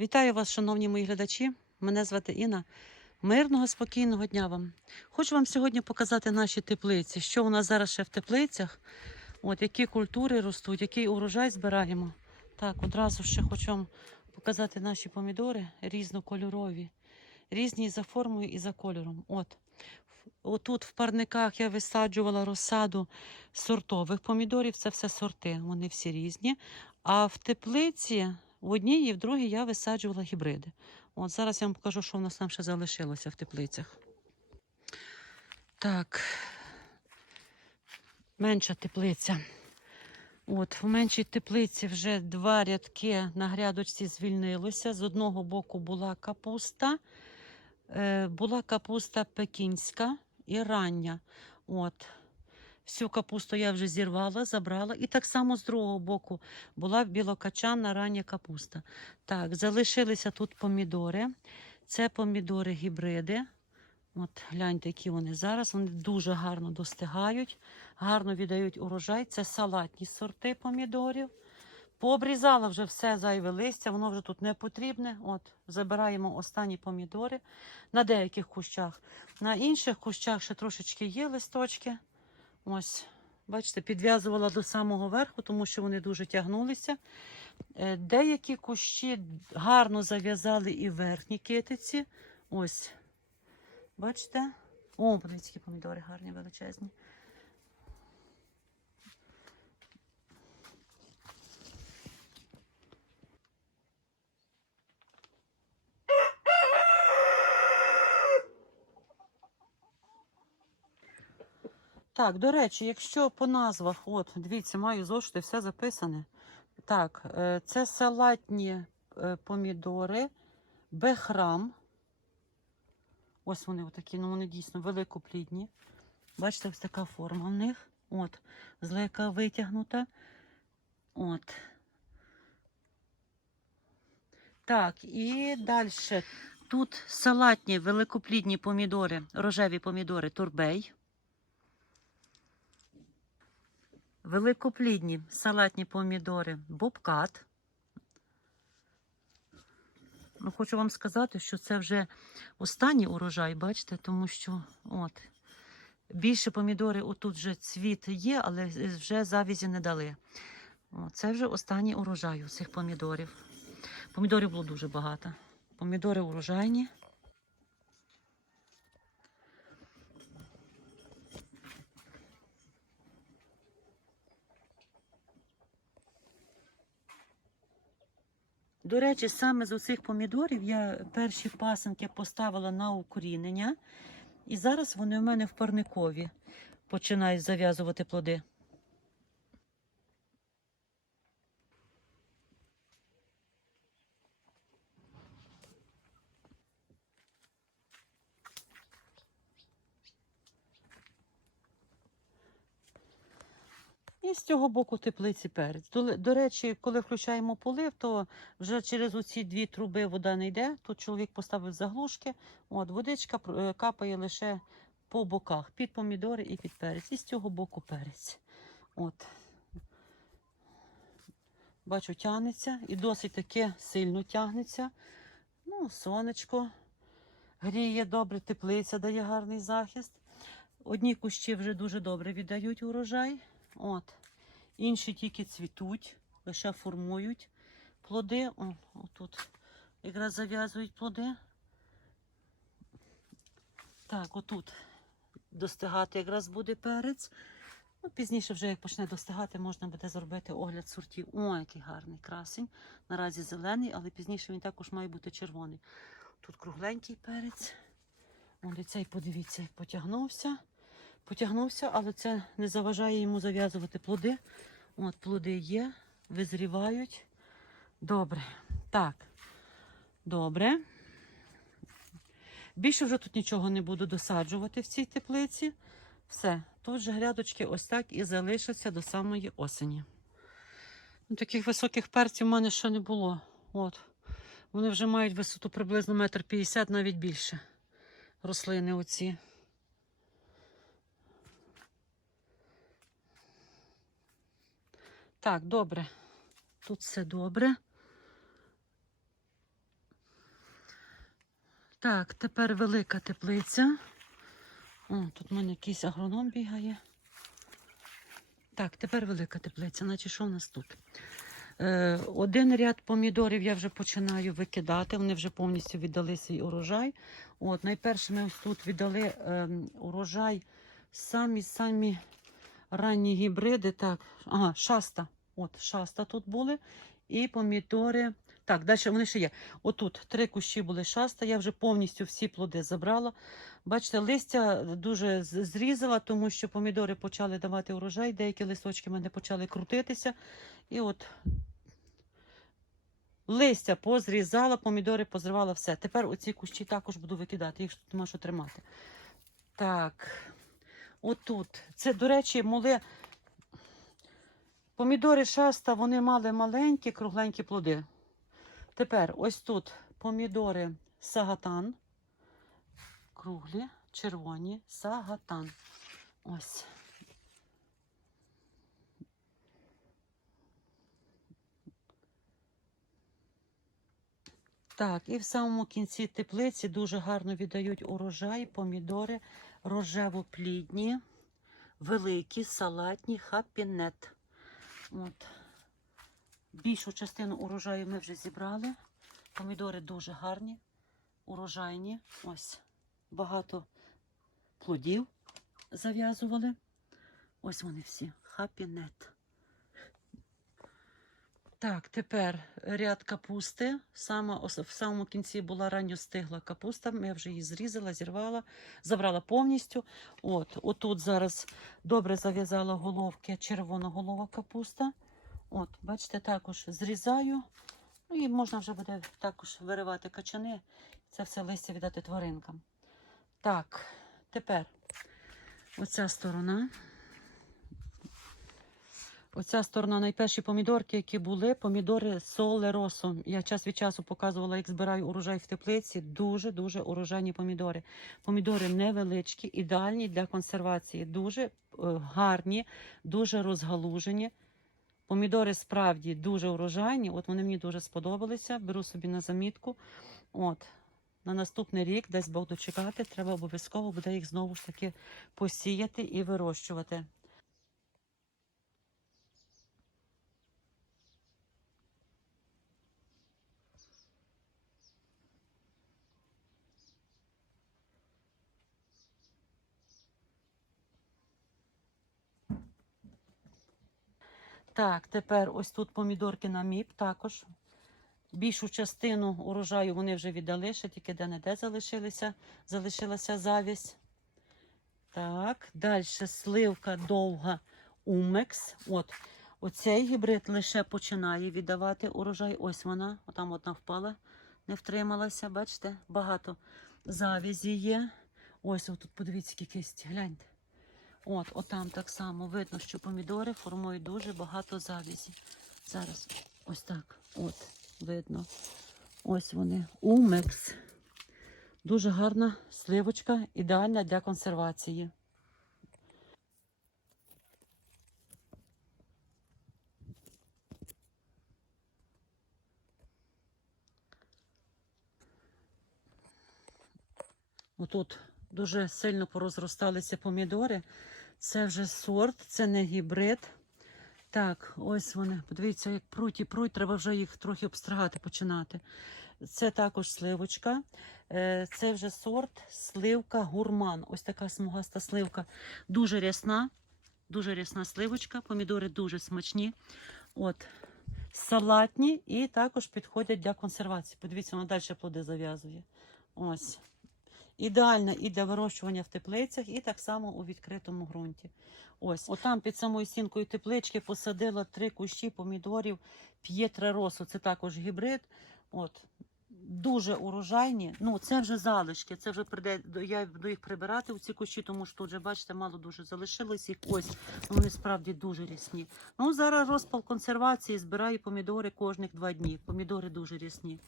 Вітаю вас, шановні мої глядачі. Мене звати Інна. Мирного, спокійного дня вам. Хочу вам сьогодні показати наші теплиці. Що у нас зараз ще в теплицях? От які культури ростуть, який урожай збираємо. Так, одразу ще хочу вам показати наші помідори різнокольорові, різні за формою і за кольором. От. Отут в парниках я висаджувала розсаду сортових помідорів. Це все сорти, вони всі різні. А в теплиці в одній і в другій я висаджувала гібриди. От зараз я вам покажу, що в нас там ще залишилося в теплицях. Так, менша теплиця. От, в меншій теплиці вже два рядки на грядочці звільнилося. З одного боку була капуста, е, була капуста пекінська і рання. От. Всю капусту я вже зірвала, забрала. І так само з другого боку була білокачанна рання капуста. Так, залишилися тут помідори. Це помідори гібриди. От гляньте, які вони зараз. Вони дуже гарно достигають, гарно віддають урожай. Це салатні сорти помідорів. Пообрізала вже все зайве листя, воно вже тут не потрібне. От, забираємо останні помідори на деяких кущах. На інших кущах ще трошечки є листочки. Ось, бачите, підв'язувала до самого верху, тому що вони дуже тягнулися. Е, Деякі кущі гарно зав'язали і верхні китиці. Ось, бачите? О, подивіться, які помідори гарні, величезні. Так, до речі, якщо по назвах, от, дивіться, маю зошити, все записане. Так, е, це салатні е, помідори, бехрам. Ось вони отакі, ну вони дійсно великоплідні. Бачите, ось така форма в них. От, злека витягнута. От. Так, і далі. Тут салатні великоплідні помідори, рожеві помідори турбей. Великоплідні салатні помідори бобкат. Ну, хочу вам сказати, що це вже останній урожай, бачите, тому що от, більше помідори отут вже цвіт є, але вже завізі не дали. О, це вже останній урожай у цих помідорів. Помідорів було дуже багато. Помідори урожайні. До речі, саме з оцих помідорів я перші пасенки поставила на укорінення, і зараз вони у мене в парникові починають зав'язувати плоди. І з цього боку теплиці перець. До, до речі, коли включаємо полив, то вже через оці дві труби вода не йде. Тут чоловік поставив заглушки. От, водичка е, капає лише по боках, під помідори і під перець. І з цього боку перець. От. Бачу, тягнеться і досить таки сильно тягнеться. Ну, сонечко гріє добре, теплиця дає гарний захист. Одні кущі вже дуже добре віддають урожай. От. Інші тільки цвітуть, лише формують плоди. О, отут якраз зав'язують плоди. Так, отут достигати якраз буде перець. Ну, пізніше, вже як почне достигати, можна буде зробити огляд сортів. О, який гарний красень. Наразі зелений, але пізніше він також має бути червоний. Тут кругленький перець. Вон цей, подивіться, потягнувся. Потягнувся, але це не заважає йому зав'язувати плоди. От плоди є, визрівають. Добре. Так. Добре. Більше вже тут нічого не буду досаджувати в цій теплиці. Все. Тут же грядочки ось так і залишаться до самої осені. Ну, Таких високих перців в мене ще не було. От. Вони вже мають висоту приблизно метр п'ятдесят, навіть більше. Рослини оці. Так, добре. Тут все добре. Так, тепер велика теплиця. О, тут в мене якийсь агроном бігає. Так, тепер велика теплиця. Значить, що в нас тут? Е, один ряд помідорів я вже починаю викидати. Вони вже повністю віддали свій урожай. От, найперше ми ось тут віддали ем, урожай самі-самі ранні гібриди. Так, ага, шаста. От, шаста тут були. І помідори. Так, далі вони ще є. Отут три кущі були шаста. Я вже повністю всі плоди забрала. Бачите, листя дуже зрізала, тому що помідори почали давати урожай, деякі листочки в мене почали крутитися. І от листя позрізала, помідори позривала все. Тепер оці кущі також буду викидати, їх тут нема що тримати. Так, отут. Це, до речі, моли. Помідори шаста, вони мали маленькі, кругленькі плоди. Тепер ось тут помідори сагатан. Круглі, червоні, сагатан. Ось. Так, і в самому кінці теплиці дуже гарно віддають урожай, помідори рожево-плідні, великі, салатні, хапінет. От. Більшу частину урожаю ми вже зібрали. Помідори дуже гарні, урожайні. Ось багато плодів зав'язували. Ось вони всі. Хапінет. Так, тепер ряд капусти. Саме, ос- в самому кінці була ранньо стигла капуста. Я вже її зрізала, зірвала, забрала повністю. От, отут зараз добре зав'язала головки червоноголова капуста. От, бачите, також зрізаю. Ну і можна вже буде також виривати качани. Це все листя віддати тваринкам. Так, тепер оця сторона. Оця сторона найперші помідорки, які були, помідори соле росом. Я час від часу показувала, як збираю урожай в теплиці. Дуже-дуже урожайні помідори. Помідори невеличкі, ідеальні для консервації. Дуже е, гарні, дуже розгалужені. Помідори справді дуже урожайні. От вони мені дуже сподобалися. Беру собі на замітку. От. На наступний рік, десь Бог дочекати, треба обов'язково буде їх знову ж таки посіяти і вирощувати. Так, тепер ось тут помідорки на міп також. Більшу частину урожаю вони вже віддали, ще тільки де-не-де залишилися, залишилася завість. Так, далі сливка довга Умекс. От, оцей гібрид лише починає віддавати урожай. Ось вона, отам одна впала, не втрималася. Бачите, багато завязі є. Ось отут, подивіться, які кисті, гляньте. От, отам так само видно, що помідори формують дуже багато завязі. Зараз ось так. От, видно. Ось вони. Умекс. Дуже гарна сливочка, ідеальна для консервації. Отут дуже сильно порозросталися помідори. Це вже сорт, це не гібрид. Так, ось вони. Подивіться, як пруть і пруть, треба вже їх трохи обстригати починати. Це також сливочка. Е, Це вже сорт сливка гурман. Ось така смугаста сливка. Дуже рясна, дуже рясна сливочка. Помідори дуже смачні. От. Салатні і також підходять для консервації. Подивіться, вона далі плоди зав'язує. Ось. Ідеальна і для вирощування в теплицях, і так само у відкритому ґрунті. Ось, отам під самою стінкою теплички посадила три кущі помідорів П'єтре Росо. Це також гібрид. От. Дуже урожайні. Ну, це вже залишки. Це вже прийде, я буду їх прибирати у ці кущі, тому що тут бачите, мало дуже залишилось їх. Ось, вони справді дуже рясні. Ну, зараз розпал консервації, збираю помідори кожних два дні. Помідори дуже рясні.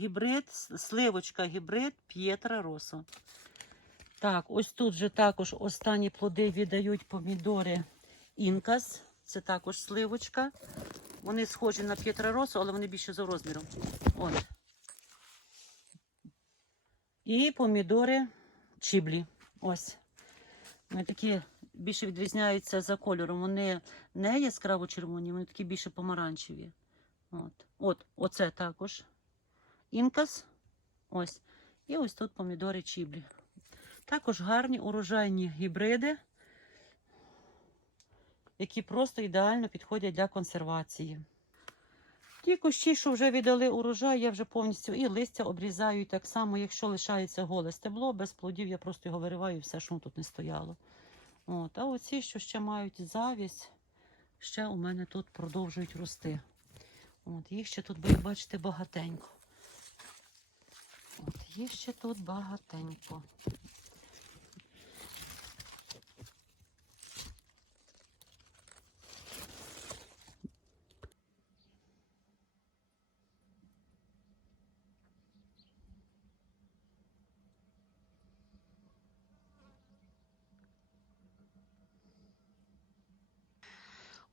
Гібрид, сливочка гібрид П'єтра Росо. Так, ось тут же також останні плоди віддають помідори Інкас. Це також сливочка. Вони схожі на П'єтра Росо, але вони більше за розміром. От. І помідори чіблі. Ось. Вони такі більше відрізняються за кольором. Вони не яскраво червоні, вони такі більше помаранчеві. От. От, оце також. Інкас. Ось. І ось тут помідори чіблі. Також гарні урожайні гібриди, які просто ідеально підходять для консервації. Ті кущі, що вже віддали урожай, я вже повністю і листя обрізаю. І так само, якщо лишається голе стебло, без плодів, я просто його вириваю і все, що тут не стояло. От. А оці, що ще мають завість, ще у мене тут продовжують рости. От. Їх ще тут, ви бачите, багатенько. От. Є ще тут багатенько.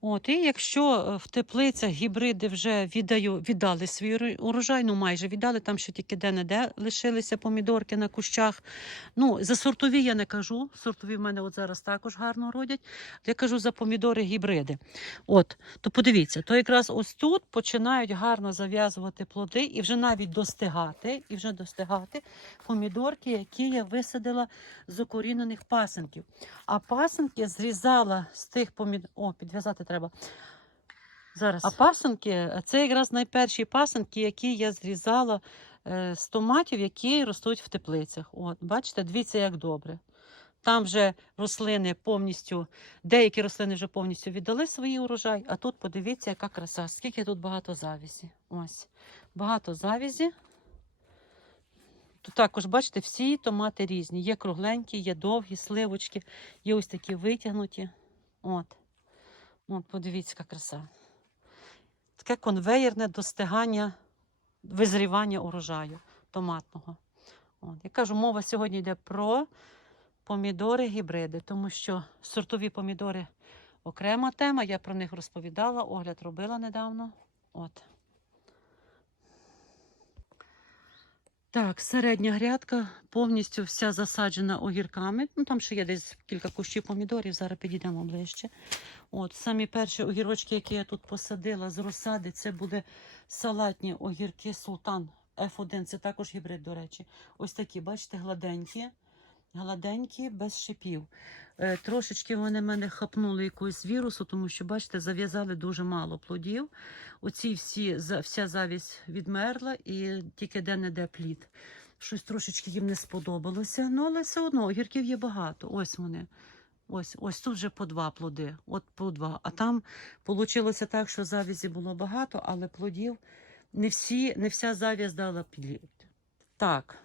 От, і якщо е, в теплицях гібриди вже віддаю, віддали свій урожай, ну майже віддали, там ще тільки де-не-де лишилися помідорки на кущах. Ну, за сортові я не кажу. Сортові в мене от зараз також гарно родять. Я кажу за помідори гібриди. От, то подивіться, то якраз ось тут починають гарно зав'язувати плоди і вже навіть достигати, і вже достигати помідорки, які я висадила з укорінених пасенків. А пасенки зрізала з тих помідорів. О, підв'язати треба. Зараз. А пасенки це якраз найперші пасенки, які я зрізала е, з томатів, які ростуть в теплицях. От, бачите, дивіться, як добре. Там вже рослини повністю, деякі рослини вже повністю віддали свій урожай, а тут подивіться, яка краса, скільки тут багато завізі. Ось, багато завізі. Тут також, бачите, всі томати різні. Є кругленькі, є довгі, сливочки, є ось такі витягнуті. От. От, подивіться, яка краса. Таке конвеєрне достигання, визрівання урожаю томатного. От. Я кажу, мова сьогодні йде про помідори гібриди, тому що сортові помідори окрема тема. Я про них розповідала, огляд робила недавно. От. Так, середня грядка повністю вся засаджена огірками. Ну, там ще є десь кілька кущів помідорів, зараз підійдемо ближче. От, самі перші огірочки, які я тут посадила з розсади, це буде салатні огірки Султан F1. Це також гібрид, до речі. Ось такі, бачите, гладенькі. Гладенькі, без шипів. Е, трошечки вони мене хапнули якогось вірусу, тому що, бачите, зав'язали дуже мало плодів. Оці всі, вся завість відмерла і тільки де-не-де плід. Щось трошечки їм не сподобалося. Ну, але все одно огірків є багато. Ось вони. Ось, ось тут вже по два плоди. От по два. А там вийшло так, що завязі було багато, але плодів не, всі, не вся зав'язь дала плід. Так.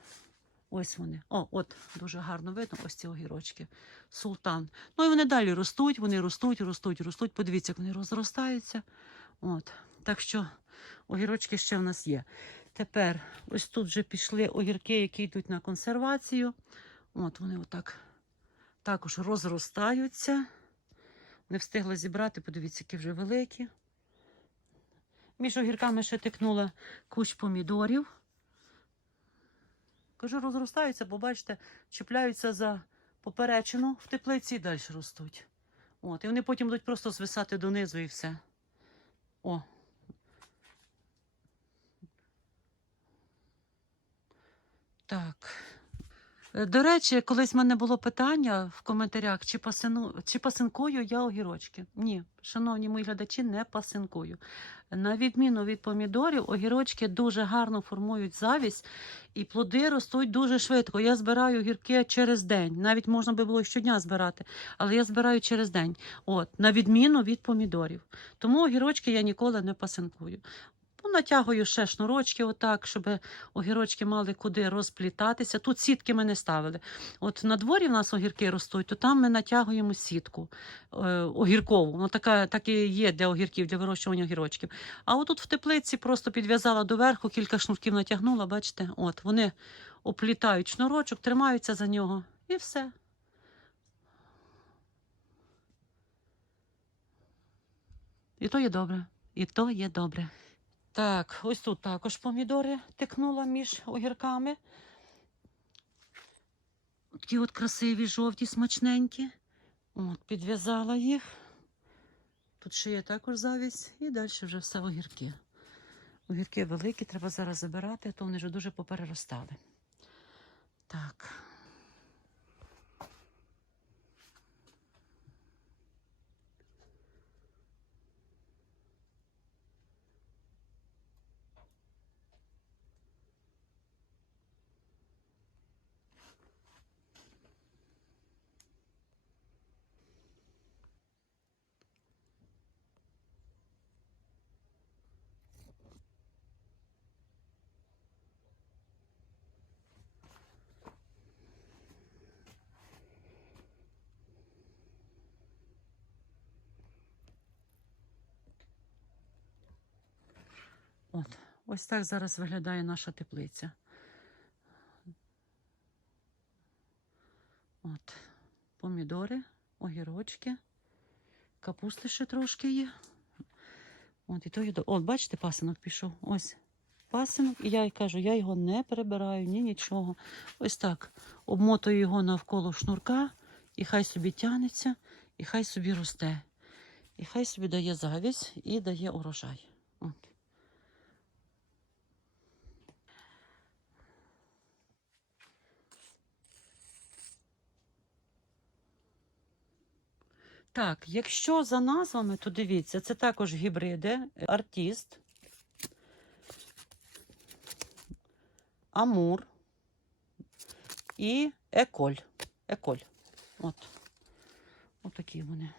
Ось вони. О, от дуже гарно видно, ось ці огірочки. Султан. Ну і вони далі ростуть, вони ростуть, ростуть, ростуть. Подивіться, як вони розростаються. От. Так що огірочки ще в нас є. Тепер ось тут вже пішли огірки, які йдуть на консервацію. От вони отак також розростаються. Не встигла зібрати, подивіться, які вже великі. Між огірками ще тикнула кущ помідорів. Кажу, розростаються, бо бачите, чіпляються за поперечину в теплиці і далі ростуть. От, і вони потім будуть просто звисати донизу і все. О. Так. До речі, колись в мене було питання в коментарях, чи, пасину, чи пасинкую я огірочки. Ні, шановні мої глядачі, не пасинкую. На відміну від помідорів, огірочки дуже гарно формують завість і плоди ростуть дуже швидко. Я збираю огірки через день. Навіть можна би було щодня збирати, але я збираю через день. От, на відміну від помідорів. Тому огірочки я ніколи не пасинкую. Натягую ще шнурочки, отак, щоб огірочки мали куди розплітатися. Тут сітки ми не ставили. От на дворі в нас огірки ростуть, то там ми натягуємо сітку е, огіркову. Ну, така, так і є для огірків, для вирощування огірочків. А отут в теплиці просто підв'язала доверху, кілька шнурків натягнула, бачите, от вони оплітають шнурочок, тримаються за нього і все. І то є добре. І то є добре. Так, ось тут також помідори тикнула між огірками. Такі от красиві, жовті, смачненькі. От, підв'язала їх. Тут ще є також завість, і далі вже все огірки. Огірки великі, треба зараз забирати, а то вони вже дуже попереростали. Так. От, ось так зараз виглядає наша теплиця. От, помідори, огірочки, капусти ще трошки є. От, і то до- От, бачите, пасинок пішов. Ось пасинок, і я кажу, я його не перебираю, ні нічого. Ось так. Обмотую його навколо шнурка, і хай собі тянеться, і хай собі росте. І хай собі дає завість і дає урожай. От. Так, якщо за назвами, то дивіться, це також гібриди, артіст, амур і еколь. Еколь. От. Отакі вони.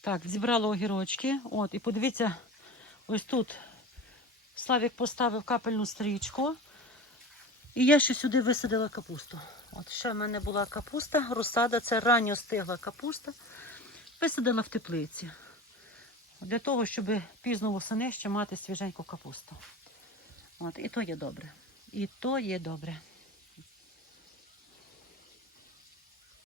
Так, зібрала огірочки. От, і подивіться, ось тут Славік поставив капельну стрічку. І я ще сюди висадила капусту. От ще в мене була капуста, розсада, це ранньо стигла капуста. Висадила в теплиці. Для того, щоб пізно восени ще мати свіженьку капусту. От, і то є добре. І то є добре.